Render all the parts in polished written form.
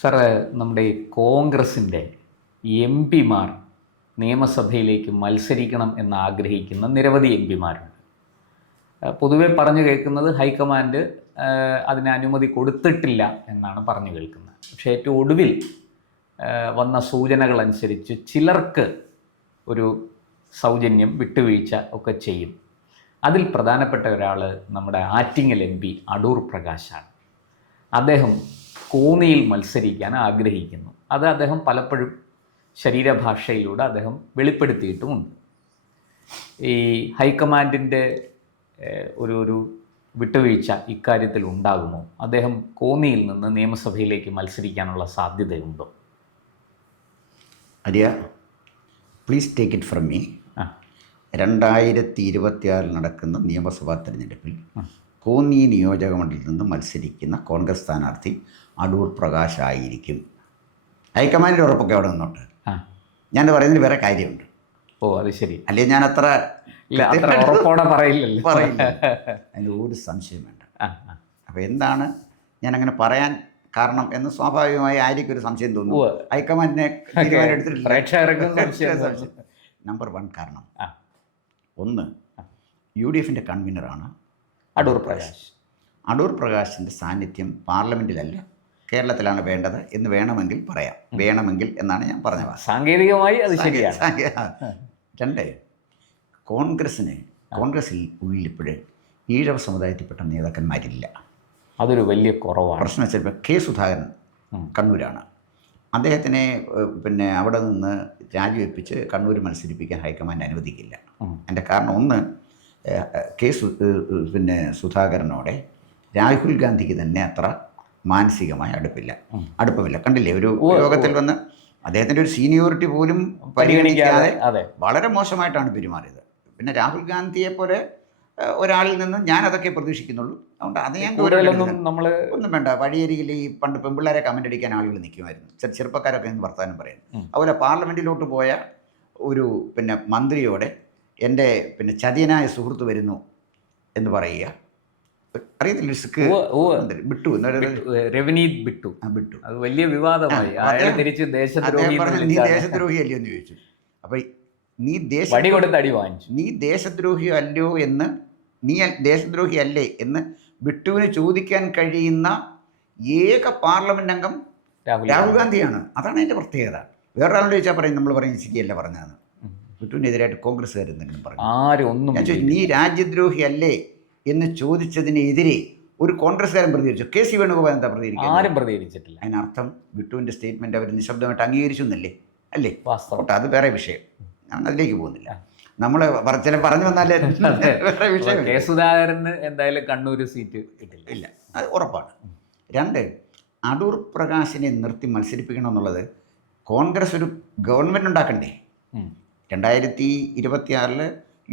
Sir, നമ്മുടെ ഈ കോൺഗ്രസിൻ്റെ പിമാർ നിയമസഭയിലേക്ക് മത്സരിക്കണം എന്ന് ആഗ്രഹിക്കുന്ന നിരവധി പിമാരുണ്ട്. പൊതുവെ പറഞ്ഞു കേൾക്കുന്നത് ഹൈക്കമാൻഡ് അതിന് അനുമതി കൊടുത്തിട്ടില്ല എന്നാണ് പറഞ്ഞു കേൾക്കുന്നത്. പക്ഷേ ഏറ്റവും ഒടുവിൽ വന്ന സൂചനകളനുസരിച്ച് ചിലർക്ക് ഒരു സൗജന്യം വിട്ടുവീഴ്ച ഒക്കെ ചെയ്യും. അതിൽ പ്രധാനപ്പെട്ട ഒരാൾ നമ്മുടെ ആറ്റിങ്ങൽ അടൂർ പ്രകാശാണ്. അദ്ദേഹം കോന്നിയിൽ മത്സരിക്കാൻ ആഗ്രഹിക്കുന്നു. അത് അദ്ദേഹം പലപ്പോഴും ശരീരഭാഷയിലൂടെ അദ്ദേഹം വെളിപ്പെടുത്തിയിട്ടുമുണ്ട്. ഈ ഹൈക്കമാൻഡിൻ്റെ ഒരു വിട്ടുവീഴ്ച ഇക്കാര്യത്തിൽ ഉണ്ടാകുമോ? അദ്ദേഹം കോന്നിയിൽ നിന്ന് നിയമസഭയിലേക്ക് മത്സരിക്കാനുള്ള സാധ്യതയുണ്ടോ? Arya, please take it from me. 2026 നടക്കുന്ന നിയമസഭാ തെരഞ്ഞെടുപ്പിൽ കോന്നി നിയോജക മണ്ഡലത്തിൽ നിന്ന് മത്സരിക്കുന്ന കോൺഗ്രസ് സ്ഥാനാർത്ഥി അടൂർ പ്രകാശ് ആയിരിക്കും. ഹൈക്കമാൻഡിൻ്റെ ഉറപ്പൊക്കെ അവിടെ നിന്നോട്ട്. ഞാൻ പറയുന്നതിന് വേറെ കാര്യമുണ്ട്. ഓ, അത് ശരി. അല്ലേ, ഞാൻ അത്ര ഉറപ്പോടെ പറയില്ല. അതിന് ഒരു സംശയം വേണ്ട. അപ്പോൾ എന്താണ് ഞാനങ്ങനെ പറയാൻ കാരണം എന്ന് സ്വാഭാവികമായി ആയിരിക്കും ഒരു സംശയം തോന്നുന്നു. ഹൈക്കമാൻഡിനെ എടുത്തിട്ടില്ല. നമ്പർ 1 കാരണം, ഒന്ന്, UDF കൺവീനറാണ് അടൂർ പ്രകാശ്. അടൂർ പ്രകാശിൻ്റെ സാന്നിധ്യം പാർലമെൻറ്റിലല്ല, കേരളത്തിലാണ് വേണ്ടത് എന്ന് വേണമെങ്കിൽ പറയാം. വേണമെങ്കിൽ എന്നാണ് ഞാൻ പറഞ്ഞത്. സാങ്കേതികമായി അത് ശരിയാണ്. 2, കോൺഗ്രസിൽ ഉള്ളിലിപ്പോഴേ ഈഴവ സമുദായത്തിൽപ്പെട്ട നേതാക്കന്മാരില്ല. അതൊരു വലിയ കുറവാണ്. പ്രശ്നം വെച്ചപ്പോൾ കെ സുധാകരൻ കണ്ണൂരാണ്. അദ്ദേഹത്തിനെ അവിടെ നിന്ന് രാജിവെപ്പിച്ച് കണ്ണൂർ മത്സരിപ്പിക്കാൻ ഹൈക്കമാൻഡ് അനുവദിക്കില്ല. എൻ്റെ കാരണം, ഒന്ന്, സുധാകരനോടെ രാഹുൽ ഗാന്ധിക്ക് തന്നെ അത്ര മാനസികമായ അടുപ്പമില്ല. കണ്ടില്ലേ, ഒരു യോഗത്തിൽ വന്ന് അദ്ദേഹത്തിൻ്റെ ഒരു സീനിയോറിറ്റി പോലും പരിഗണിക്കാതെ വളരെ മോശമായിട്ടാണ് പെരുമാറിയത്. പിന്നെ രാഹുൽ ഗാന്ധിയെപ്പോലെ ഒരാളിൽ നിന്ന് ഞാൻ അതൊക്കെ പ്രതീക്ഷിക്കുന്നുള്ളൂ. അതുകൊണ്ട് അത് ഞാൻ ഒന്നും വേണ്ട. വഴിയരികിൽ ഈ പണ്ട് പെൺപിള്ളേരെ കമൻ്റ് അടിക്കാൻ ആളുകൾ നിൽക്കുമായിരുന്നു, ചെറുപ്പക്കാരൊക്കെ എന്ന് വർത്താനം പറയുന്നു. അതുപോലെ പാർലമെൻറ്റിലോട്ട് പോയ ഒരു മന്ത്രിയോടെ എൻ്റെ ചതിയനായ സുഹൃത്ത് വരുന്നു എന്ന് പറയുക, അറിയത്തില്ല, ബിട്ടു അത് വലിയ വിവാദമായി. നീ ദേശദ്രോഹിയല്ലയോ എന്ന് ചോദിച്ചു. അപ്പോൾ നീ ദേശദ്രോഹി അല്ലയോ എന്ന്, നീ ദേശദ്രോഹി അല്ലേ എന്ന് ബിട്ടുവിന് ചോദിക്കാൻ കഴിയുന്ന ഏക പാർലമെന്റ് അംഗം രാഹുൽ ഗാന്ധിയാണ്. അതാണ് അതിൻ്റെ പ്രത്യേകത. വേറൊരാളോട് ചോദിച്ചാൽ പറയും, നമ്മൾ പറയും ശരിയല്ല പറഞ്ഞതാണ്. ബിട്ടുവിനെതിരായിട്ട് കോൺഗ്രസ്സുകാർ എന്തെങ്കിലും പറഞ്ഞു, നീ രാജ്യദ്രോഹി അല്ലേ എന്ന് ചോദിച്ചതിനെതിരെ ഒരു കോൺഗ്രസ്സുകാരൻ പ്രതികരിച്ചു. KC വേണുഗോപാൽ എന്താ പ്രതികരിക്കുക? ആരും പ്രതികരിച്ചിട്ടില്ല. അതിനർത്ഥം ബിട്ടുവിൻ്റെ സ്റ്റേറ്റ്മെൻറ്റ് അവർ നിശബ്ദമായിട്ട് അംഗീകരിച്ചു എന്നല്ലേ? അല്ലേ? അത് വേറെ വിഷയം, ഞാൻ അതിലേക്ക് പോകുന്നില്ല. നമ്മൾ പറഞ്ഞു വന്നാലേ വേറെ വിഷയം. കെ സുധാകരന് എന്തായാലും കണ്ണൂർ സീറ്റ് ഇല്ല, അത് ഉറപ്പാണ്. 2, അടൂർ പ്രകാശിനെ നിർത്തി മത്സരിപ്പിക്കണം എന്നുള്ളത് കോൺഗ്രസ് ഒരു ഗവൺമെൻറ് ഉണ്ടാക്കണ്ടേ? 2026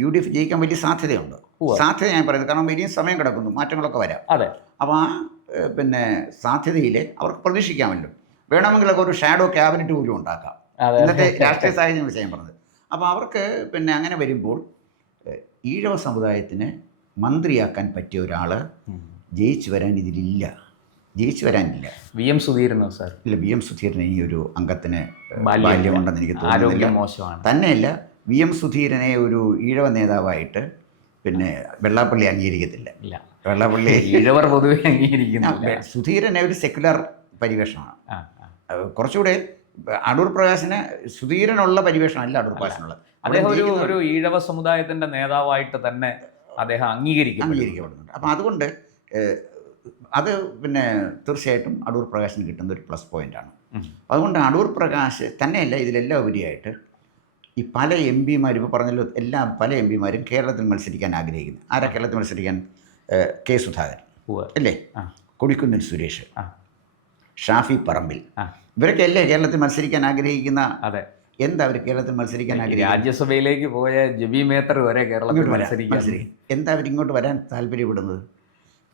UDF ജയിക്കാൻ വലിയ സാധ്യതയുണ്ട്. സാധ്യത ഞാൻ പറയുന്നത് കാരണം ഇനിയും സമയം കിടക്കുന്നു, മാറ്റങ്ങളൊക്കെ വരാം. അപ്പോൾ ആ സാധ്യതയിൽ അവർക്ക് പ്രതീക്ഷിക്കാമല്ലോ. വേണമെങ്കിലൊക്കെ ഒരു ഷാഡോ ക്യാബിനറ്റ് പോലും ഉണ്ടാക്കാം. ഇന്നത്തെ രാഷ്ട്രീയ സാഹചര്യം വെച്ച് ഞാൻ പറഞ്ഞത്. അപ്പോൾ അവർക്ക് അങ്ങനെ വരുമ്പോൾ ഈഴവ സമുദായത്തിന് മന്ത്രിയാക്കാൻ പറ്റിയ ഒരാൾ ജയിച്ചു വരാനില്ല. VM സുധീരനോ സാർ? ഇല്ല, VM സുധീരന് ഈ ഒരു അംഗത്തിന് ബാല്യമുണ്ടെന്ന് എനിക്ക് തോന്നുന്നില്ല. മോശമാണ്. തന്നെയല്ല, VM സുധീരനെ ഒരു ഈഴവ നേതാവായിട്ട് വെള്ളാപ്പള്ളി അംഗീകരിക്കത്തില്ല. വെള്ളാപ്പള്ളി ഈഴവർ പൊതുവെ അംഗീകരിക്കുന്നില്ല. സുധീരനെ ഒരു സെക്യുലർ പരിവേഷമാണ്. കുറച്ചുകൂടെ അടൂർ പ്രകാശിന് സുധീരനുള്ള പരിവേഷമല്ല അടൂർ പ്രകാശിനുള്ളത്. അദ്ദേഹം ഒരു ഈഴവ സമുദായത്തിൻ്റെ നേതാവായിട്ട് തന്നെ അദ്ദേഹം അംഗീകരിക്കപ്പെടുന്നുണ്ട്. അപ്പം അതുകൊണ്ട് അത് തീർച്ചയായിട്ടും അടൂർ പ്രകാശിന് കിട്ടുന്ന ഒരു പ്ലസ് പോയിൻ്റാണ്. അതുകൊണ്ട് അടൂർ പ്രകാശ് തന്നെയല്ല, ഇതിലെല്ലാം ഉപരിയായിട്ട് ഈ പല MPമാരും, ഇപ്പോൾ പറഞ്ഞല്ലോ, പല MPമാരും കേരളത്തിൽ മത്സരിക്കാൻ ആഗ്രഹിക്കുന്നു. ആരാ കേരളത്തിൽ മത്സരിക്കാൻ? കെ സുധാകരൻ അല്ലേ, കൊടിക്കുന്നിൽ സുരേഷ്, ഷാഫി പറമ്പിൽ, ഇവരൊക്കെ അല്ലേ കേരളത്തിൽ മത്സരിക്കാൻ ആഗ്രഹിക്കുന്ന? എന്താ അവർ കേരളത്തിൽ മത്സരിക്കാൻ ആഗ്രഹിക്കുന്നത്? രാജ്യസഭയിലേക്ക് പോയ ജബി മേത്തർ വരെ കേരളത്തിൽ മത്സരിക്കാൻ. എന്താ അവരിങ്ങോട്ട് വരാൻ താല്പര്യപ്പെടുന്നത്?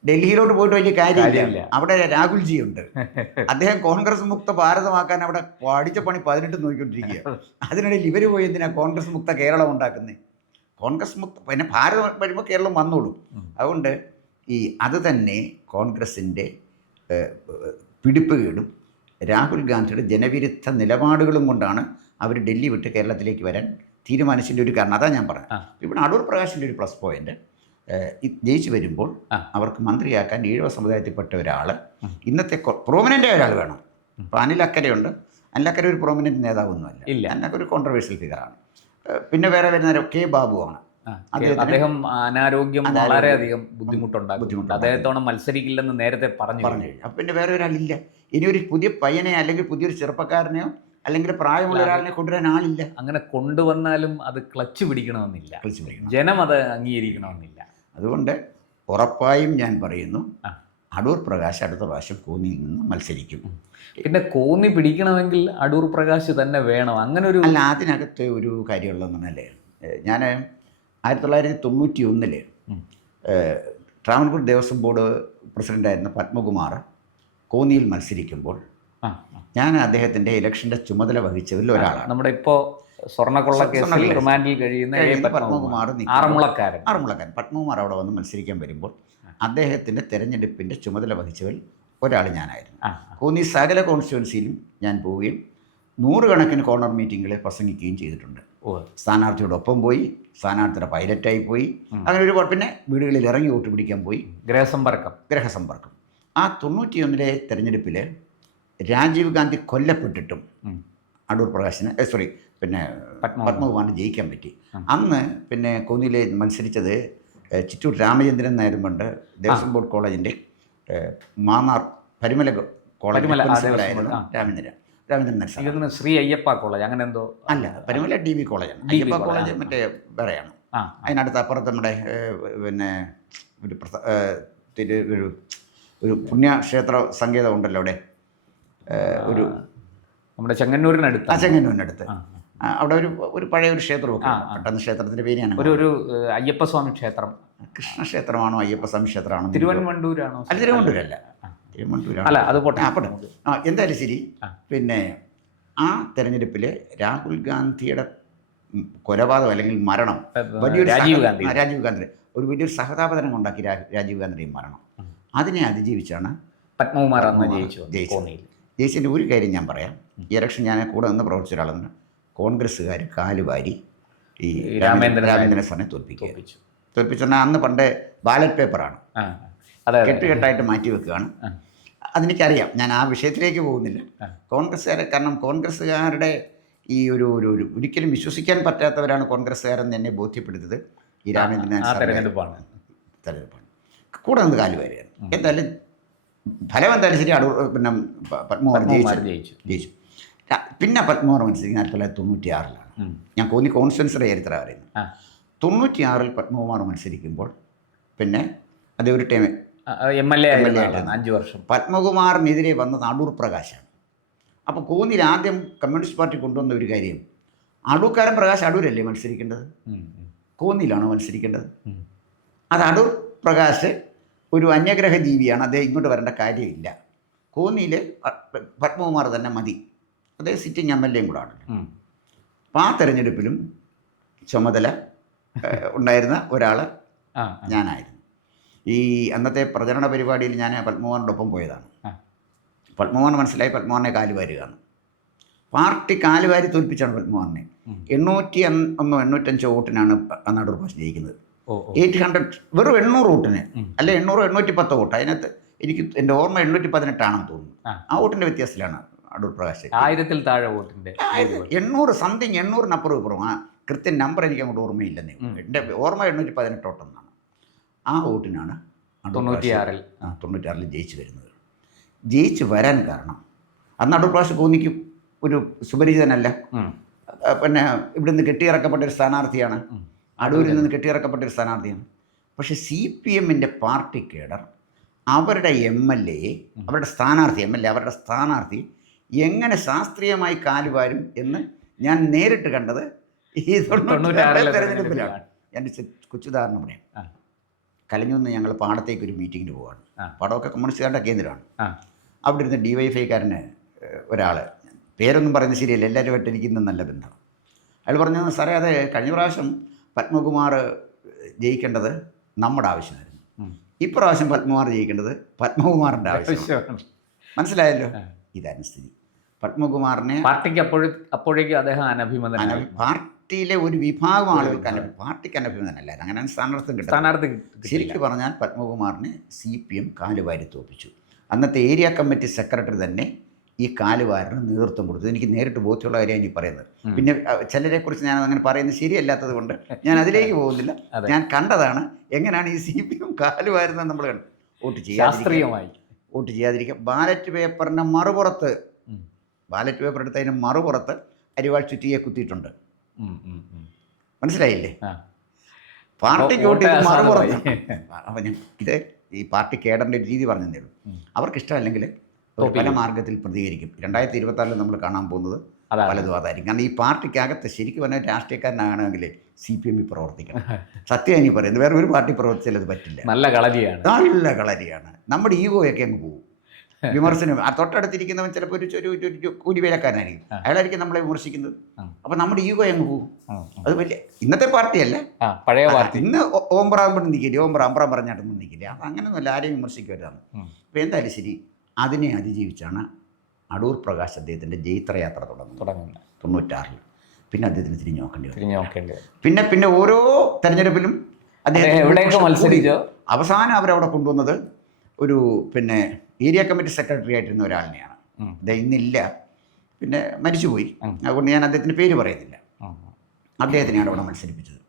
ഡൽഹിയിലോട്ട് പോയിട്ട് വലിയ കാര്യമില്ല. അവിടെ രാഹുൽജി ഉണ്ട്. അദ്ദേഹം കോൺഗ്രസ് മുക്ത ഭാരതമാക്കാൻ അവിടെ പഠിച്ച പണി 18 നോക്കിക്കൊണ്ടിരിക്കുക. അതിനിടയിൽ ഇവർ പോയി എന്തിനാ കോൺഗ്രസ് മുക്ത കേരളം ഉണ്ടാക്കുന്നത്? കോൺഗ്രസ് മുക്ത ഭാരതം വരുമ്പോൾ കേരളം വന്നോളൂ. അതുകൊണ്ട് അത് തന്നെ കോൺഗ്രസിൻ്റെ പിടിപ്പുകേടും രാഹുൽ ഗാന്ധിയുടെ ജനവിരുദ്ധ നിലപാടുകളും കൊണ്ടാണ് അവർ ഡൽഹി വിട്ട് കേരളത്തിലേക്ക് വരാൻ തീരുമാനിച്ചതിൻ്റെ ഒരു കാരണം. അതാണ് ഞാൻ പറഞ്ഞത്. ഇവിടെ അടൂർ പ്രകാശിൻ്റെ ഒരു പ്ലസ് പോയിന്റ്, ജയിച്ചു വരുമ്പോൾ അവർക്ക് മന്ത്രിയാക്കാൻ ഈഴവ സമുദായത്തിൽപ്പെട്ട ഒരാൾ, ഇന്നത്തെ പ്രോമിനൻ്റ് ആയ ഒരാൾ വേണം. ഇപ്പോൾ അനിൽ അക്കരയുണ്ട്. അനിൽ അക്കര ഒരു പ്രോമിനൻ്റ് നേതാവൊന്നുമല്ല, എന്നൊക്കെ ഒരു കോൺട്രവേഴ്ഷ്യൽ ഫിഗറാണ്. പിന്നെ വേറെ വരുന്ന കെ ബാബുവാണ്. അദ്ദേഹം അനാരോഗ്യം വളരെയധികം ബുദ്ധിമുട്ടുണ്ട്. അദ്ദേഹത്തോടെ മത്സരിക്കില്ലെന്ന് നേരത്തെ പറഞ്ഞു. അപ്പം പിന്നെ വേറെ ഒരാളില്ല. ഇനി ഒരു പുതിയ പയ്യനെ അല്ലെങ്കിൽ പുതിയൊരു ചെറുപ്പക്കാരനെയോ അല്ലെങ്കിൽ പ്രായമുള്ള ഒരാളിനെ കൊണ്ടുവരാൻ ആളില്ല. അങ്ങനെ കൊണ്ടുവന്നാലും അത് ക്ലച്ച് പിടിക്കണമെന്നില്ല, ജനം അത് അംഗീകരിക്കണമെന്നില്ല. അതുകൊണ്ട് ഉറപ്പായും ഞാൻ പറയുന്നു, അടൂർ പ്രകാശ് അടുത്ത പ്രാവശ്യം കോന്നിയിൽ നിന്ന് മത്സരിക്കും. പിന്നെ കോന്നി പിടിക്കണമെങ്കിൽ അടൂർ പ്രകാശ് തന്നെ വേണം. അങ്ങനെ ഒരു അല്ല, അതിനകത്ത് ഒരു കാര്യമുള്ളതെന്ന് പറഞ്ഞാലേ, ഞാൻ 1991 ട്രാവൻകൂർ ദേവസ്വം ബോർഡ് പ്രസിഡൻ്റായിരുന്ന പത്മകുമാർ കോന്നിയിൽ മത്സരിക്കുമ്പോൾ ഞാൻ അദ്ദേഹത്തിൻ്റെ ഇലക്ഷൻ്റെ ചുമതല വഹിച്ചതിൽ ഒരാളാണ്. നമ്മുടെ ഇപ്പോൾ സ്വർണ്ണക്കൊള്ള കേസിൽ റിമാൻഡിൽ കഴിയുന്ന പത്മകുമാർ, ആറന്മുളക്കാരൻ പത്മകുമാർ അവിടെ വന്ന് മത്സരിക്കാൻ വരുമ്പോൾ അദ്ദേഹത്തിൻ്റെ തെരഞ്ഞെടുപ്പിൻ്റെ ചുമതല വഹിച്ചതിൽ ഒരാൾ ഞാനായിരുന്നു. കോന്നി സകല കോൺസ്റ്റിറ്റ്യുവൻസിയിലും ഞാൻ പോവുകയും 100 കണക്കിന് കോർണർ മീറ്റിങ്ങുകളിൽ പ്രസംഗിക്കുകയും ചെയ്തിട്ടുണ്ട്. സ്ഥാനാർത്ഥിയോടൊപ്പം പോയി, സ്ഥാനാർത്ഥിയുടെ പൈലറ്റായി പോയി, അങ്ങനെ ഒരുപാട്. പിന്നെ വീടുകളിൽ ഇറങ്ങി വോട്ട് പിടിക്കാൻ പോയി, ഗ്രഹസമ്പർക്കം. ആ 91 തെരഞ്ഞെടുപ്പിൽ രാജീവ് ഗാന്ധി കൊല്ലപ്പെട്ടിട്ടും അടൂർ പ്രകാശിന് പിന്നെ പത്മകുമാറിന് ജയിക്കാൻ പറ്റി. അന്ന് പിന്നെ കോന്നിയിൽ മത്സരിച്ചത് ചിറ്റൂർ രാമചന്ദ്രൻ നായരും കൊണ്ട് ദേവസ്വം ബോർഡ് കോളേജിൻ്റെ മാന്നാർ പരിമല കോളേജ് പ്രിൻസിപ്പലായിരുന്നു രാമചന്ദ്രൻ നായർ. ശ്രീ അയ്യപ്പ കോളേജ് അങ്ങനെ എന്തോ അല്ല, പരിമല DV കോളേജാണ്. അയ്യപ്പ കോളേജ് മറ്റേ വേറെയാണ്. അതിനടുത്ത് അപ്പുറത്ത് നമ്മുടെ പിന്നെ ഒരു പുണ്യക്ഷേത്ര സങ്കേതം ഉണ്ടല്ലോ അവിടെ, ഒരു നമ്മുടെ ചെങ്ങന്നൂരിനടുത്ത് അവിടെ ഒരു പഴയ ഒരു ക്ഷേത്രമൊക്കെ. പെട്ടെന്ന് ക്ഷേത്രത്തിൻ്റെ പേര് ഞാൻ ഒരു അയ്യപ്പസ്വാമി ക്ഷേത്രം, കൃഷ്ണക്ഷേത്രമാണോ അയ്യപ്പസ്വാമി ക്ഷേത്രമാണോ? തിരുവനന്തപുരമാണോ? അല്ല, തിരുവനന്തപുരമല്ല, അല്ല അത് എന്തായാലും ശരി. പിന്നെ ആ തെരഞ്ഞെടുപ്പിൽ രാഹുൽ ഗാന്ധിയുടെ കൊലപാതകം അല്ലെങ്കിൽ മരണം വലിയൊരു രാജീവ് ഗാന്ധി ഒരു വലിയൊരു സഹതാപതനം ഉണ്ടാക്കി. രാജീവ് ഗാന്ധിയുടെയും മരണം അതിനെ അതിജീവിച്ചാണ് പത്മകുമാർ ജയിച്ചതിൻ്റെ ഒരു കാര്യം ഞാൻ പറയാം. ഈ ഇലക്ഷൻ ഞാൻ കൂടെ നിന്ന് പ്രവർത്തിച്ച ഒരാളെന്ന് കോൺഗ്രസ്സുകാർ കാലുവാരി ഈ രാമേന്ദ്രൻ സാറിനെ തോൽപ്പിച്ചെന്നാൽ അന്ന് പണ്ട് ബാലറ്റ് പേപ്പറാണ്, കെട്ടുകെട്ടായിട്ട് മാറ്റി വെക്കുകയാണ്. അതെനിക്കറിയാം, ഞാൻ ആ വിഷയത്തിലേക്ക് പോകുന്നില്ല. കാരണം കോൺഗ്രസ്സുകാരുടെ ഈ ഒരു ഒരിക്കലും വിശ്വസിക്കാൻ പറ്റാത്തവരാണ് കോൺഗ്രസ്സുകാരെന്ന് എന്നെ ബോധ്യപ്പെടുത്തിയത് ഈ രാമേന്ദ്രൻ തെരഞ്ഞെടുപ്പാണ്. കൂടെ നിന്ന് കാലുവാരിയാണ്. എന്തായാലും ഫലം എന്തായാലും ശരി, അടൂർ പിന്നെ പത്മകുമാർ ജയിച്ചു. പിന്നെ പത്മകുമാർ മത്സരിക്കുന്നത് 1996 ഞാൻ കോന്നി കോൺസ്റ്റിറ്റ്യുവൻസിയുടെ ചരിത്രം അറിയുന്നു. 96 പത്മകുമാർ മത്സരിക്കുമ്പോൾ പിന്നെ അത് ഒരു ടൈം MLA 5 വർഷം പത്മകുമാറിനെതിരെ വന്നത് അടൂർ പ്രകാശാണ്. അപ്പോൾ കോന്നിയിൽ ആദ്യം കമ്മ്യൂണിസ്റ്റ് പാർട്ടി കൊണ്ടുവന്ന ഒരു കാര്യം, അടൂർക്കാരൻ പ്രകാശ് അടൂരല്ലേ മത്സരിക്കേണ്ടത്, കോന്നിയിലാണോ മത്സരിക്കേണ്ടത്? അത് അടൂർ പ്രകാശ് ഒരു അന്യഗ്രഹ ജീവിയാണ്, അദ്ദേഹം ഇങ്ങോട്ട് വരേണ്ട കാര്യമില്ല. കോന്നിയിൽ പത്മകുമാർ തന്നെ മതി, അദ്ദേഹം സിറ്റിംഗ് MLA കൂടെ ആണ്. അപ്പോൾ ആ തെരഞ്ഞെടുപ്പിലും ചുമതല ഉണ്ടായിരുന്ന ഒരാൾ ഞാനായിരുന്നു. ഈ അന്നത്തെ പ്രചരണ പരിപാടിയിൽ ഞാൻ പത്മകുമാറിനോടൊപ്പം പോയതാണ്. പത്മകുമാറിന് മനസ്സിലായി പത്മകുമാറിനെ കാലുവാരുകയാണ്. പാർട്ടി കാലുവാരി തോൽപ്പിച്ചാണ് പത്മകുമാറിനെ. 805 വോട്ടിനാണ് അന്ന് അടൂർ പ്രകാശ് ജയിക്കുന്നത്. 800 വെറും 800 വോട്ടിന്, അല്ല 810 വോട്ട്. അതിനകത്ത് എനിക്ക് എൻ്റെ ഓർമ്മ 818 തോന്നുന്നു. ആ വോട്ടിൻ്റെ വ്യത്യാസത്തിലാണ് അടൂർ പ്രകാശ് 1000-ൽ താഴെ വോട്ടിൻ്റെ 800 സംതിങ് 800-നപ്പുറം ഇപ്പുറം. ആ കൃത്യം നമ്പർ എനിക്ക് അങ്ങോട്ട് ഓർമ്മയില്ലെന്നേ. എൻ്റെ ഓർമ്മ 818 വോട്ടെന്നാണ്. ആ വോട്ടിനാണ് 96 ജയിച്ചു വരുന്നത്. ജയിച്ചു വരാൻ കാരണം അന്ന് അടൂർ പ്രകാശ് കോന്നിക്ക് ഒരു സുപരിചിതനല്ല. പിന്നെ ഇവിടുന്ന് കെട്ടിയിറക്കപ്പെട്ട ഒരു സ്ഥാനാർത്ഥിയാണ്, അടൂരിൽ നിന്ന് കെട്ടിയിറക്കപ്പെട്ട ഒരു സ്ഥാനാർത്ഥിയാണ്. പക്ഷേ CPM-ൻ്റെ പാർട്ടി കേഡർ അവരുടെ MLA അവരുടെ സ്ഥാനാർത്ഥി എങ്ങനെ ശാസ്ത്രീയമായി കാലുവാരും എന്ന് ഞാൻ നേരിട്ട് കണ്ടത് ഈ 96 തെരഞ്ഞെടുപ്പിലാണ്. എൻ്റെ കൊച്ചുദാഹരണം പറയാം. കലഞ്ഞൂന്ന് ഞങ്ങൾ പാടത്തേക്ക് ഒരു മീറ്റിങ്ങിന് പോവാണ്. പാടമൊക്കെ കമ്മ്യൂണിസ്റ്റുകാരുടെ കേന്ദ്രമാണ്. അവിടെ ഇരുന്ന് DYFIക്കാരന് ഒരാൾ, പേരൊന്നും പറയുന്നത് ശരിയല്ല, എല്ലാവരുമായിട്ട് എനിക്ക് ഇന്നും നല്ല ബന്ധം. അയാൾ പറഞ്ഞു, സാറേ അത് കഴിഞ്ഞ പ്രാവശ്യം പത്മകുമാർ ജയിക്കേണ്ടത് നമ്മുടെ ആവശ്യമായിരുന്നു, ഇപ്രാവശ്യം പത്മകുമാർ ജയിക്കേണ്ടത് പത്മകുമാറിൻ്റെ ആവശ്യമാണ്. മനസ്സിലായല്ലോ? ഇതായിരുന്നു സ്ഥിതി. പത്മകുമാറിനെ പാർട്ടിക്ക് അപ്പോഴേക്കും അദ്ദേഹം അനഭിമതനായി. പാർട്ടിയിലെ ഒരു വിഭാഗം ആളുകൾക്ക് പാർട്ടിക്ക് അനഭിമതനല്ലായിരുന്നു. അങ്ങനെയാണ് സ്ഥാനാർത്ഥി ശരിക്കും പറഞ്ഞാൽ പത്മകുമാറിനെ CPM കാലുവാരി തോപ്പിച്ചു. അന്നത്തെ ഏരിയ കമ്മിറ്റി സെക്രട്ടറി തന്നെ ഈ കാലുവാരിന് നേതൃത്വം കൊടുത്തു. എനിക്ക് നേരിട്ട് ബോധ്യമുള്ള കാര്യമാണ് ഈ പറയുന്നത്. പിന്നെ ചിലരെക്കുറിച്ച് ഞാൻ അങ്ങനെ പറയുന്നത് ശരിയല്ലാത്തത് കൊണ്ട് ഞാൻ അതിലേക്ക് പോകുന്നില്ല. ഞാൻ കണ്ടതാണ് എങ്ങനെയാണ് ഈ CPM കാലുവാരുന്നത്. നമ്മൾ കണ്ടു. വോട്ട് ചെയ്യാതിരിക്കുക. ബാലറ്റ് പേപ്പറിൻ്റെ മറുപുറത്ത്, ബാലറ്റ് പേപ്പർ എടുത്തതിന് മറുപുറത്ത് അരിവാൾ ചുറ്റിയെ കുത്തിയിട്ടുണ്ട്. മനസ്സിലായില്ലേ? പാർട്ടിക്ക് വോട്ട് ചെയ്ത് മറുപുറത്ത്. അപ്പം ഞാൻ ഇത് ഈ പാർട്ടി കേഡറിൻ്റെ ഒരു രീതി പറഞ്ഞതേ ഉള്ളൂ. അവർക്കിഷ്ടമല്ലെങ്കിൽ പല മാർഗത്തിൽ പ്രതികരിക്കും. 2026 നമ്മൾ കാണാൻ പോകുന്നത് പലതും അതായിരിക്കും. കാരണം ഈ പാർട്ടിക്കകത്ത് ശരിക്കും പറഞ്ഞാൽ രാഷ്ട്രീയക്കാരനാകണമെങ്കിൽ CPM പ്രവർത്തിക്കണം. സത്യം ഇനി പറയുന്നത്, വേറെ ഒരു പാർട്ടി പ്രവർത്തിച്ചാൽ അത് പറ്റില്ല. നല്ല കളരിയാണ്. നമ്മുടെ ഈഗോയൊക്കെ അങ്ങ് പോകും. വിമർശനം തൊട്ടടുത്തിരിക്കുന്നവൻ ചിലപ്പോൾ ഒരു കൂലിവേലക്കാരനായിരിക്കും, അയാളായിരിക്കും നമ്മളെ വിമർശിക്കുന്നത്. അപ്പം നമ്മുടെ ഈഗോ അങ്ങ് പോകും. അത് വലിയ ഇന്നത്തെ പാർട്ടിയല്ല, പഴയ പാർട്ടി. ഇന്ന് ഓംബ്രാമ്പൺ നിൽക്കില്ല, അമ്പ്രാം പറഞ്ഞാട്ടൊന്നും നിൽക്കില്ല. അപ്പം അങ്ങനെയൊന്നുമല്ല, ആരെയും വിമർശിക്കരുതാണ്. അപ്പോൾ എന്തായാലും ശരി, അതിനെ അതിജീവിച്ചാണ് അടൂർ പ്രകാശ് അദ്ദേഹത്തിൻ്റെ ജൈത്രയാത്ര തുടങ്ങുന്നത് 96. പിന്നെ അദ്ദേഹത്തിന് തിരിഞ്ഞു നോക്കേണ്ടി വന്നു. പിന്നെ ഓരോ തെരഞ്ഞെടുപ്പിലും അദ്ദേഹം അവസാനം അവരവിടെ കൊണ്ടുവന്നത് ഒരു ഏരിയ കമ്മിറ്റി സെക്രട്ടറി ആയിട്ടിരുന്ന ഒരാളിനെയാണ്. അദ്ദേഹം ഇന്നില്ല, പിന്നെ മരിച്ചുപോയി. അതുകൊണ്ട് ഞാൻ അദ്ദേഹത്തിൻ്റെ പേര് പറയുന്നില്ല. അദ്ദേഹത്തിനെയാണ് അവിടെ മത്സരിപ്പിച്ചത്.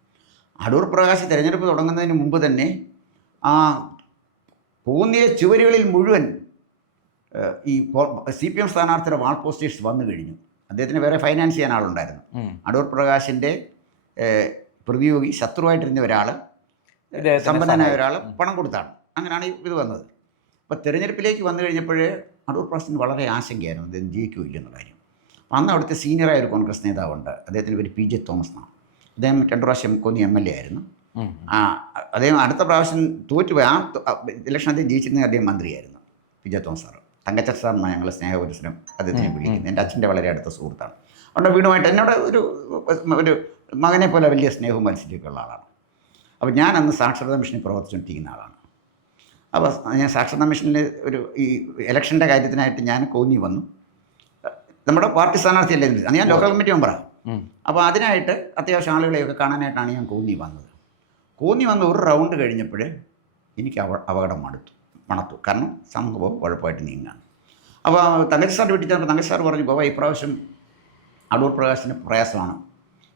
അടൂർ പ്രകാശ് തെരഞ്ഞെടുപ്പ് തുടങ്ങുന്നതിന് മുമ്പ് തന്നെ ആ പൂന്നിയ ചുവരുകളിൽ മുഴുവൻ ഈ CPM സ്ഥാനാർത്ഥിയുടെ വാൾ പോസ്റ്റേഴ്സ് വന്നു കഴിഞ്ഞു. അദ്ദേഹത്തിന് വേറെ ഫൈനാൻസ് ചെയ്യാൻ ആളുണ്ടായിരുന്നു. അടൂർ പ്രകാശിൻ്റെ പ്രതിയോഗി, ശത്രുവായിട്ടിരുന്ന ഒരാൾ, സമ്പന്നനായ ഒരാൾ പണം കൊടുത്താണ്. അങ്ങനെയാണ് ഇത് വന്നത്. അപ്പോൾ തെരഞ്ഞെടുപ്പിലേക്ക് വന്നു കഴിഞ്ഞപ്പോഴേ അടൂർ പ്രകാശിന് വളരെ ആശങ്കയായിരുന്നു അദ്ദേഹം ജയിക്കില്ലെന്ന കാര്യം. അപ്പോൾ അന്ന് അവിടുത്തെ സീനിയറായ ഒരു കോൺഗ്രസ് നേതാവുണ്ട്, അദ്ദേഹത്തിൻ്റെ പേര് PJ തോമസ് എന്നാണ്. അദ്ദേഹം 2 പ്രാവശ്യം കോന്നി MLA ആയിരുന്നു. അദ്ദേഹം അടുത്ത പ്രാവശ്യം തോറ്റുപോയി. ഇലക്ഷൻ അദ്ദേഹം ജയിച്ചിരുന്ന അദ്ദേഹം മന്ത്രിയായിരുന്നു, PJ Thomas sir. Thankachan sir എന്നാണ് ഞങ്ങൾ സ്നേഹപുരസ്സരം അദ്ദേഹത്തിനെ വിളിക്കുന്നത്. എൻ്റെ അച്ഛൻ്റെ വളരെ അടുത്ത സുഹൃത്താണ്. അതുകൊണ്ട് വീടുമായിട്ട് എന്നോട് ഒരു മകനെ പോലെ വലിയ സ്നേഹവും മനസ്സിലേക്കുള്ള ഉള്ള ആളാണ്. അപ്പോൾ ഞാൻ അന്ന് സാക്ഷരതാ മിഷനിൽ പ്രവർത്തിച്ചുകൊണ്ടിരിക്കുന്ന ആളാണ്. അപ്പോൾ ഞാൻ സാക്ഷരതാ മിഷനിൽ ഈ ഇലക്ഷൻ്റെ കാര്യത്തിനായിട്ട് ഞാൻ കോന്നി വന്നു. നമ്മുടെ പാർട്ടി സ്ഥാനാർത്ഥിയല്ലേ, അന്ന് ഞാൻ ലോക്കൽ കമ്മിറ്റി മെമ്പറാണ്. അപ്പോൾ അതിനായിട്ട് അത്യാവശ്യം ആളുകളെയൊക്കെ കാണാനായിട്ടാണ് ഞാൻ കോന്നി വന്നത്. കോന്നി വന്ന് ഒരു റൗണ്ട് കഴിഞ്ഞപ്പോൾ എനിക്ക് അപകടം മണത്തു. കാരണം സംഭവം കുഴപ്പമായിട്ട് നീങ്ങാണ്. അപ്പോൾ തങ്കച്ചൻ സാർ വീട്ടിൽ ചെന്നപ്പോൾ തങ്കച്ചൻ സാർ പറഞ്ഞു, ഗോവ ഇപ്രാവശ്യം അടൂർ പ്രകാശിന് പ്രയാസമാണ്.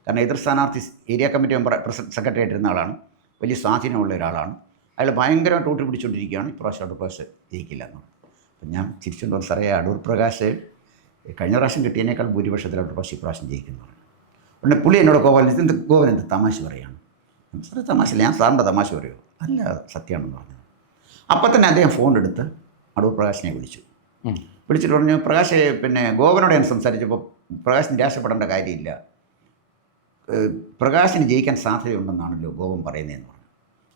കാരണം എതിർ സ്ഥാനാർത്ഥി ഏരിയ കമ്മിറ്റി മെമ്പർ സെക്രട്ടറി ആയിട്ടിരുന്ന ആളാണ്, വലിയ സ്വാധീനമുള്ള ഒരാളാണ്. അയാൾ ഭയങ്കരമായിട്ട് വോട്ട് പിടിച്ചുകൊണ്ടിരിക്കുകയാണ്. ഇപ്രാവശ്യം അടൂർ പ്രകാശ് ജയിക്കില്ല എന്ന് പറഞ്ഞു. അപ്പം ഞാൻ ചിരിച്ചുകൊണ്ട് പറഞ്ഞു, സാറേ അടൂർ പ്രകാശ് കഴിഞ്ഞ പ്രാവശ്യം കിട്ടിയതിനേക്കാൾ ഭൂരിപക്ഷത്തിൽ അടൂർ പ്രകാശ് ഇപ്രാവശ്യം ജയിക്കുന്നു പറഞ്ഞു. ഉടനെ പുള്ളി എന്നോട് ഗോവൻ എന്ത് തമാശ പറയുകയാണ്. സാറേ തമാശയില്ല, ഞാൻ സാറിൻ്റെ തമാശ പറയുമോ? അല്ല, സത്യമാണെന്ന് പറഞ്ഞു. അപ്പം തന്നെ അദ്ദേഹം ഫോൺ എടുത്ത് അടൂർ പ്രകാശിനെ വിളിച്ചിട്ട് പറഞ്ഞു, പ്രകാശ് ഗോവനോട് ഞാൻ സംസാരിച്ചപ്പോൾ പ്രകാശ് നിരാശപ്പെടേണ്ട കാര്യമില്ല, പ്രകാശിന് ജയിക്കാൻ സാധ്യതയുണ്ടെന്നാണല്ലോ ഗോവൻ പറയുന്നതെന്ന് പറഞ്ഞു.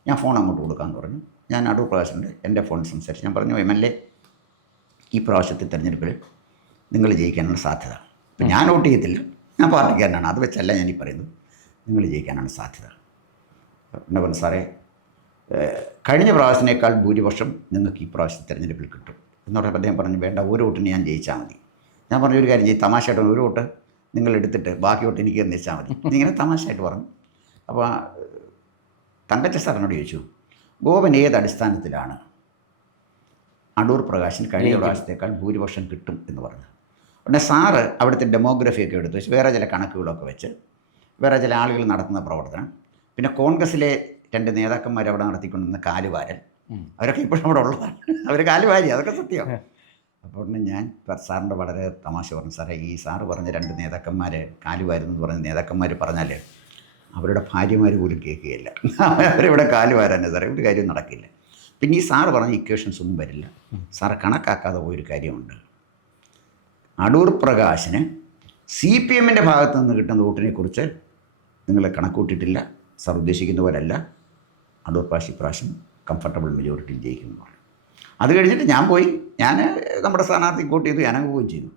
ഞാൻ ഫോൺ അങ്ങോട്ട് കൊടുക്കാമെന്ന് പറഞ്ഞു. ഞാൻ അടൂർ പ്രകാശിൻ്റെ എൻ്റെ ഫോണിൽ സംസാരിച്ചു. ഞാൻ പറഞ്ഞു, MLA ഈ പ്രാവശ്യത്തെ തെരഞ്ഞെടുപ്പിൽ നിങ്ങൾ ജയിക്കാനുള്ള സാധ്യത, ഇപ്പം ഞാൻ വോട്ട് ചെയ്യത്തില്ല, ഞാൻ പാർട്ടിക്കാരനാണ്, അത് വെച്ചല്ല ഞാൻ ഈ പറയുന്നത്, നിങ്ങൾ ജയിക്കാനാണ് സാധ്യത. പിന്നെ പറഞ്ഞു, സാറേ കഴിഞ്ഞ പ്രാവശ്യത്തിനേക്കാൾ ഭൂരിപക്ഷം നിങ്ങൾക്ക് ഈ പ്രാവശ്യത്തെ തെരഞ്ഞെടുപ്പിൽ കിട്ടും എന്ന് പറഞ്ഞപ്പോൾ അദ്ദേഹം പറഞ്ഞു, വേണ്ട, ഒരു വോട്ടിന് ഞാൻ ജയിച്ചാൽ മതി. ഞാൻ പറഞ്ഞു, ഒരു കാര്യം ചെയ്യും, തമാശയായിട്ട് ഒരു വോട്ട് നിങ്ങൾ എടുത്തിട്ട് ബാക്കി വോട്ട് എനിക്ക് നിർദ്ദേശിച്ചാൽ മതി. ഇങ്ങനെ തമാശയായിട്ട് പറഞ്ഞു. അപ്പോൾ തങ്കച്ചൻ സാറിനോട് ചോദിച്ചു, ഗോവൻ ഏത് അടിസ്ഥാനത്തിലാണ് അടൂർ പ്രകാശിന് കഴിഞ്ഞ പ്രാവശ്യത്തേക്കാൾ ഭൂരിപക്ഷം കിട്ടും എന്ന് പറഞ്ഞു. ഉടനെ സാറ് അവിടുത്തെ ഡെമോഗ്രഫിയൊക്കെ എടുത്ത് വെച്ച്, വേറെ ചില കണക്കുകളൊക്കെ വെച്ച്, വേറെ ചില ആളുകൾ നടത്തുന്ന പ്രവർത്തനം, പിന്നെ കോൺഗ്രസ്സിലെ 2 നേതാക്കന്മാർ അവിടെ നടത്തിക്കൊണ്ടിരുന്ന കാലുവാരൽ, അവരൊക്കെ ഇപ്പോഴും അവിടെ ഉള്ളതാണ്, അവർ കാലുവാരി, അതൊക്കെ സത്യം. അപ്പോൾ ഞാൻ സാറിൻ്റെ വളരെ തമാശ പറഞ്ഞു, സാറേ ഈ സാറ് പറഞ്ഞ 2 നേതാക്കന്മാർ കാലുവാരെന്ന് പറഞ്ഞ നേതാക്കന്മാർ പറഞ്ഞാൽ അവരുടെ ഭാര്യമാർ പോലും കേൾക്കുകയില്ല, അവരിവിടെ കാലുവാരാൻ സാറേ, ഒരു കാര്യം നടക്കില്ല. പിന്നെ ഈ സാറ് പറഞ്ഞ ഇക്വേഷൻസ് ഒന്നും വരില്ല. സാറ് കണക്കാക്കാതെ പോയൊരു കാര്യമുണ്ട്, അടൂർ പ്രകാശിന് CPMൻ്റെ ഭാഗത്തു നിന്ന് കിട്ടുന്ന വോട്ടിനെക്കുറിച്ച് നിങ്ങൾ കണക്കൂട്ടിയിട്ടില്ല, സാർ ഉദ്ദേശിക്കുന്ന പോലല്ല, അടൂർ പ്രകാശ് ഇപ്രാവശ്യം കംഫർട്ടബിൾ മെജോറിറ്റിയിൽ ജയിക്കുന്നു പറഞ്ഞു. അത് കഴിഞ്ഞിട്ട് ഞാൻ നമ്മുടെ സ്ഥാനാർത്ഥി വോട്ട് ചെയ്തു, ഞാനങ്ങ് പോവുകയും ചെയ്തു.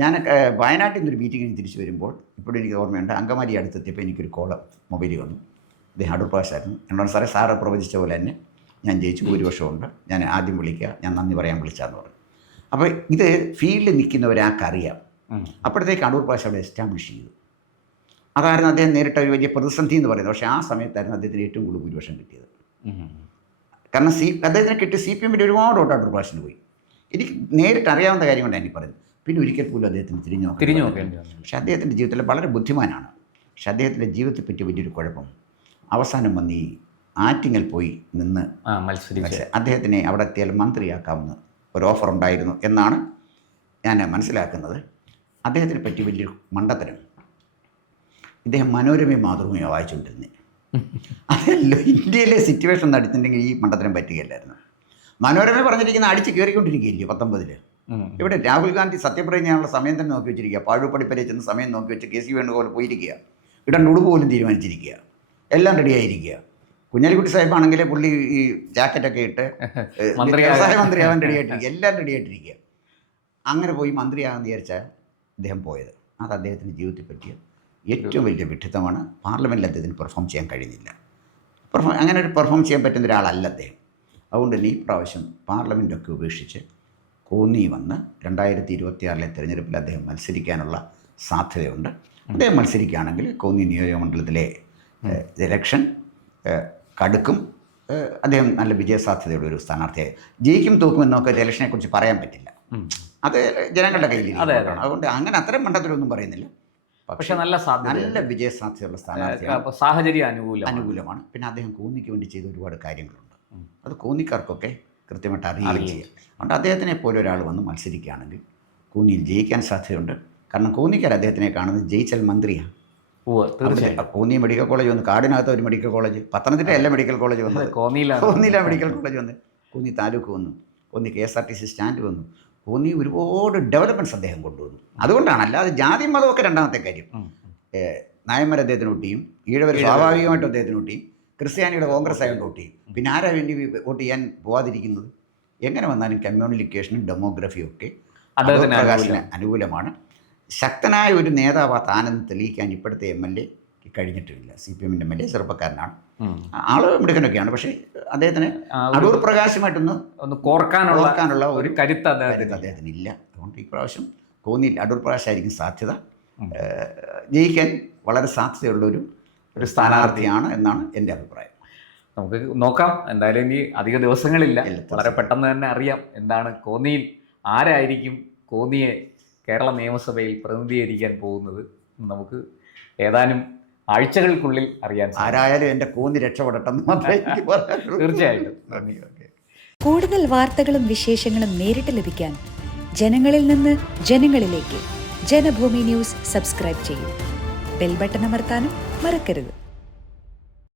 ഞാൻ വയനാട്ടിൽ നിന്നൊരു മീറ്റിങ്ങിന് തിരിച്ചു വരുമ്പോൾ ഇപ്പോഴും എനിക്ക് ഓർമ്മയുണ്ട്, അങ്കമാലി അടുത്തെത്തിയപ്പോൾ എനിക്കൊരു കോള് മൊബൈലിൽ വന്നു. അദ്ദേഹം അടൂർ പ്രകാശായിരുന്നു. എന്നോട് സാറേ, സാറ് പ്രവചിച്ച പോലെ തന്നെ ഞാൻ ജയിച്ചു, ഭൂരിപക്ഷമുണ്ട്, ഞാൻ ആദ്യം വിളിക്കുക, ഞാൻ നന്ദി പറയാൻ വിളിച്ചാന്ന് പറഞ്ഞു. അപ്പോൾ ഇത് ഫീൽഡിൽ നിൽക്കുന്നവരാൾക്കറിയാം. അപ്പോഴത്തേക്ക് അടൂർ പ്രകാശ് അവിടെ എസ്റ്റാബ്ലിഷ് ചെയ്തു. അതായിരുന്നു അദ്ദേഹം നേരിട്ട ഒരു വലിയ പ്രതിസന്ധി എന്ന് പറയുന്നത്. പക്ഷേ ആ സമയത്തായിരുന്നു അദ്ദേഹത്തിന് ഏറ്റവും കൂടുതൽ ഭൂരിപക്ഷം കിട്ടിയത്. കാരണം അദ്ദേഹത്തിന് കിട്ടിയ CPM-ൻ്റെ ഒരുപാട് വോട്ട് അടൂർ പ്രകാശിന് പോയി. എനിക്ക് നേരിട്ട് അറിയാവുന്ന കാര്യം കൊണ്ടാണ് എനിക്ക് പറയുന്നത്. പിന്നെ ഒരിക്കൽ പോലും അദ്ദേഹത്തിന് തിരിഞ്ഞു നോക്കേണ്ടി വന്നു. പക്ഷേ അദ്ദേഹത്തിൻ്റെ ജീവിതത്തിൽ വളരെ ബുദ്ധിമാനാണ്. പക്ഷേ അദ്ദേഹത്തിൻ്റെ ജീവിതത്തെ പറ്റി വലിയൊരു കുഴപ്പം അവസാനം വന്ന് ഈ ആറ്റിങ്ങൽ പോയി നിന്ന് മത്സരിച്ച് അദ്ദേഹത്തിനെ അവിടെ എത്തിയാൽ മന്ത്രിയാക്കാവുന്ന ഒരു ഓഫർ ഉണ്ടായിരുന്നു എന്നാണ് ഞാൻ മനസ്സിലാക്കുന്നത്. അദ്ദേഹത്തിനെ പറ്റി വലിയൊരു മണ്ടത്തരം. ഇദ്ദേഹം മനോരമയും മാതൃഭൂമിയോ വായിച്ചുകൊണ്ടിരുന്നത്. അതല്ലോ ഇന്ത്യയിലെ സിറ്റുവേഷൻ നടത്തുന്നുണ്ടെങ്കിൽ ഈ മണ്ടത്തരം പറ്റുകയല്ലായിരുന്നു. മനോരമ പറഞ്ഞിരിക്കുന്ന അടിച്ച് കയറിക്കൊണ്ടിരിക്കുകയില്ലേ 19. ഇവിടെ രാഹുൽ ഗാന്ധി സത്യപ്രതിജ്ഞയുള്ള സമയം തന്നെ നോക്കി വെച്ചിരിക്കുക. പാഴുപടിപ്പരെ ചെന്ന് സമയം നോക്കി വെച്ച് KC വേണുഗോപാൽ പോയിരിക്കുക. ഇടണ്ട ഉടുപ്പ് പോലും തീരുമാനിച്ചിരിക്കുക. എല്ലാം റെഡിയായിരിക്കുക. കുഞ്ഞാലിക്കുട്ടി സാഹിബ് ആണെങ്കിൽ പുള്ളി ഈ ജാക്കറ്റൊക്കെ ഇട്ട് വ്യവസായ മന്ത്രിയാവാൻ റെഡിയായിട്ടിരിക്കുക. എല്ലാം റെഡിയായിട്ടിരിക്കുക. അങ്ങനെ പോയി മന്ത്രിയാകാൻ വിചാരിച്ചാൽ അദ്ദേഹം പോയത്. അത് അദ്ദേഹത്തിൻ്റെ ജീവിതത്തെ പറ്റിയ ഏറ്റവും വലിയ വിഡ്ഢിത്തമാണ്. പാർലമെൻറ്റിൽ അദ്ദേഹത്തിന് പെർഫോം ചെയ്യാൻ കഴിയുന്നില്ല. അങ്ങനെ ഒരു പെർഫോം ചെയ്യാൻ പറ്റുന്ന ഒരാളല്ല അദ്ദേഹം. അതുകൊണ്ട് തന്നെ ഈ പ്രാവശ്യം പാർലമെൻറ്റൊക്കെ ഉപേക്ഷിച്ച് കോന്നി വന്ന് 2026 തിരഞ്ഞെടുപ്പിൽ അദ്ദേഹം മത്സരിക്കാനുള്ള സാധ്യതയുണ്ട്. അദ്ദേഹം മത്സരിക്കുകയാണെങ്കിൽ കോന്നി നിയോജകമണ്ഡലത്തിലെ ഇലക്ഷൻ കടുക്കും. അദ്ദേഹം നല്ല വിജയസാധ്യതയുള്ള ഒരു സ്ഥാനാർത്ഥിയായി. ജയിക്കും തോക്കും എന്നൊക്കെ ഇലക്ഷനെക്കുറിച്ച് പറയാൻ പറ്റില്ല. അത് ജനങ്ങളുടെ കയ്യിലിരിക്കും. അതുകൊണ്ട് അങ്ങനെ അത്തരം മണ്ഡലത്തിലൊന്നും പറയുന്നില്ല. പക്ഷെ നല്ല വിജയസാധ്യതയുള്ള സ്ഥാനാർത്ഥിയാണ്. സാഹചര്യം അനുകൂലമാണ്. പിന്നെ അദ്ദേഹം കോന്നിക്ക് വേണ്ടി ചെയ്ത ഒരുപാട് കാര്യങ്ങളുണ്ട്. അത് കോന്നിക്കാർക്കൊക്കെ കൃത്യമായിട്ട് അറിയുകയും ചെയ്യാം. അതുകൊണ്ട് അദ്ദേഹത്തിനെ പോലെ ഒരാൾ വന്ന് മത്സരിക്കുകയാണെങ്കിൽ കോന്നിയിൽ ജയിക്കാൻ സാധ്യതയുണ്ട്. കാരണം കോന്നിക്കാർ അദ്ദേഹത്തിനെ കാണുന്നത് ജയിച്ചാൽ മന്ത്രിയാണ്. കോന്നി മെഡിക്കൽ കോളേജ് വന്നു. കാടിനകത്ത് ഒരു മെഡിക്കൽ കോളേജ്, പത്തനംതിട്ട എല്ലാ മെഡിക്കൽ കോളേജ് വന്നത് കോന്നിയിലാണ് മെഡിക്കൽ കോളേജ് വന്ന്. കോന്നി താലൂക്ക് വന്നു. കോന്നി KSRTC സ്റ്റാൻഡ് വന്നു. കോന്നി ഒരുപാട് ഡെവലപ്മെൻറ്റ്സ് അദ്ദേഹം കൊണ്ടുവന്നു. അതുകൊണ്ടാണ്. അല്ലാതെ ജാതിയും മതമൊക്കെ രണ്ടാമത്തെ കാര്യം. നായന്മാർ അദ്ദേഹത്തിന് വോട്ട് ചെയ്യും, ഈഴവർ സ്വാഭാവികമായിട്ടും അദ്ദേഹത്തിന് വോട്ട് ചെയ്യും, ക്രിസ്ത്യാനിയുടെ കോൺഗ്രസ് ആയിട്ട് വോട്ട് ചെയ്യും. പിന്നെ ആരാ വേണ്ടി വോട്ട് ചെയ്യാൻ പോവാതിരിക്കുന്നത്? എങ്ങനെ വന്നാലും കമ്മ്യൂണിക്കേഷനും ഡെമോഗ്രഫിയും ഒക്കെ പ്രകാശിന് അനുകൂലമാണ്. ശക്തനായ ഒരു നേതാവ് താനെന്ന് തെളിയിക്കാൻ ഇപ്പോഴത്തെ MLA കഴിഞ്ഞിട്ടില്ല. CPM-ൻ്റെ MLA ചെറുപ്പക്കാരനാണ്, ആള് മിടുക്കനൊക്കെയാണ്. പക്ഷേ അദ്ദേഹത്തിന് അടൂർ പ്രകാശുമായിട്ടൊന്ന് കോർക്കാനുള്ള ഒരു കരുത്ത് അദ്ദേഹത്തിന് ഇല്ല. അതുകൊണ്ട് ഇപ്രാവശ്യം കോന്നിയിൽ അടൂർ പ്രകാശായിരിക്കും സാധ്യത. ജയിക്കാൻ വളരെ സാധ്യതയുള്ളൊരു സ്ഥാനാർത്ഥിയാണ് എന്നാണ് എൻ്റെ അഭിപ്രായം. നമുക്ക് നോക്കാം. എന്തായാലും ഇനി അധിക ദിവസങ്ങളില്ല. വളരെ പെട്ടെന്ന് തന്നെ അറിയാം എന്താണ് കോന്നിയിൽ ആരായിരിക്കും കോന്നിയെ കേരള നിയമസഭയിൽ പ്രതിനിധീകരിക്കാൻ പോകുന്നത്. നമുക്ക് ഏതാനും ആഴ്ചകൾക്കുള്ളിൽ അറിയാൻ. ആരായാലും എൻ്റെ കോന്നി രക്ഷപ്പെടട്ടെ എന്ന് മാത്രമേ തീർച്ചയായിട്ടും. കൂടുതൽ വാർത്തകളും വിശേഷങ്ങളും നേരിട്ട് ലഭിക്കാൻ ജനങ്ങളിൽ നിന്ന് ജനങ്ങളിലേക്ക് ജനഭൂമി ന്യൂസ് സബ്സ്ക്രൈബ് ചെയ്യൂ. ബെൽ ബട്ടൺ അമർത്താനും മറക്കരുത്.